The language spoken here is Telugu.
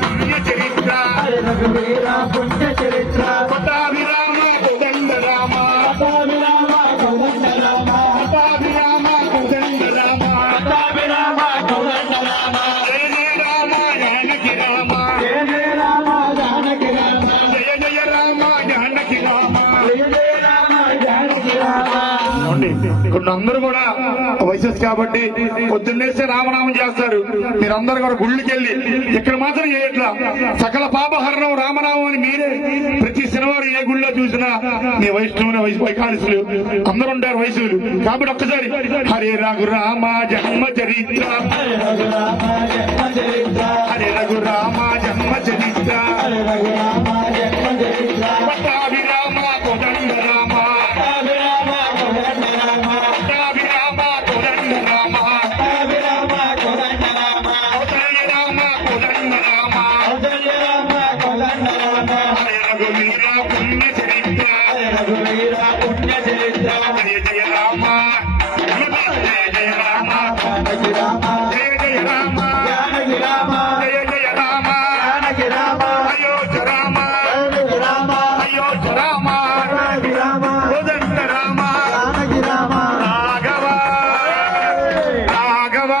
పుణ్య చరిత్ర రఘువీర పుణ్య చరిత్ర పటాభిరామ కోదండ రామ పటాభిరామ కోదండ రామ పటాభిరామ కోదండ రామ పటాభిరామ కోదండ రామ జయ జయ రామ జానకి రామ జయ జయ రామ జానకి రామ జయ జయ రామ జానకి రామ జయ జయ రామ జానకి రామ. కొన్ని అందరూ కూడా వయసెస్ కాబట్టి పొద్దున్నేస్తే రామనామం చేస్తారు. మీరందరూ కూడా గుళ్ళకి వెళ్ళి ఇక్కడ మాత్రం చేయట్లా సకల పాపహరణం రామనామం అని మీరే ప్రతి శనివారం ఏ గుళ్ళో చూసినా మీ వైష్ణవుని వైకాళిసులు అందరూ ఉంటారు వయసులు కాబట్టి ఒక్కసారి హరే రఘు రామ జన్మ చరిత్ర హరే రఘురామ జన్మ చరిత్ర హరే రఘు రామ జన్మ చరిత్ర హరే రఘురామ జన్మ చరిత్ర పట్టాభిరామ కోదండ రామ పటాభిరామ కోదండ రామ పట్టాభిరామ కోదండ రామ పటాభిరామ కోదండ రామ ఔదల్య రామ కోదండ రామ ఔదల్య రామ కోదండ రామ హరే రఘువీర పుణ్య చరిత్ర హరే రఘువీర పుణ్య చరిత్ర జయ జయ రామ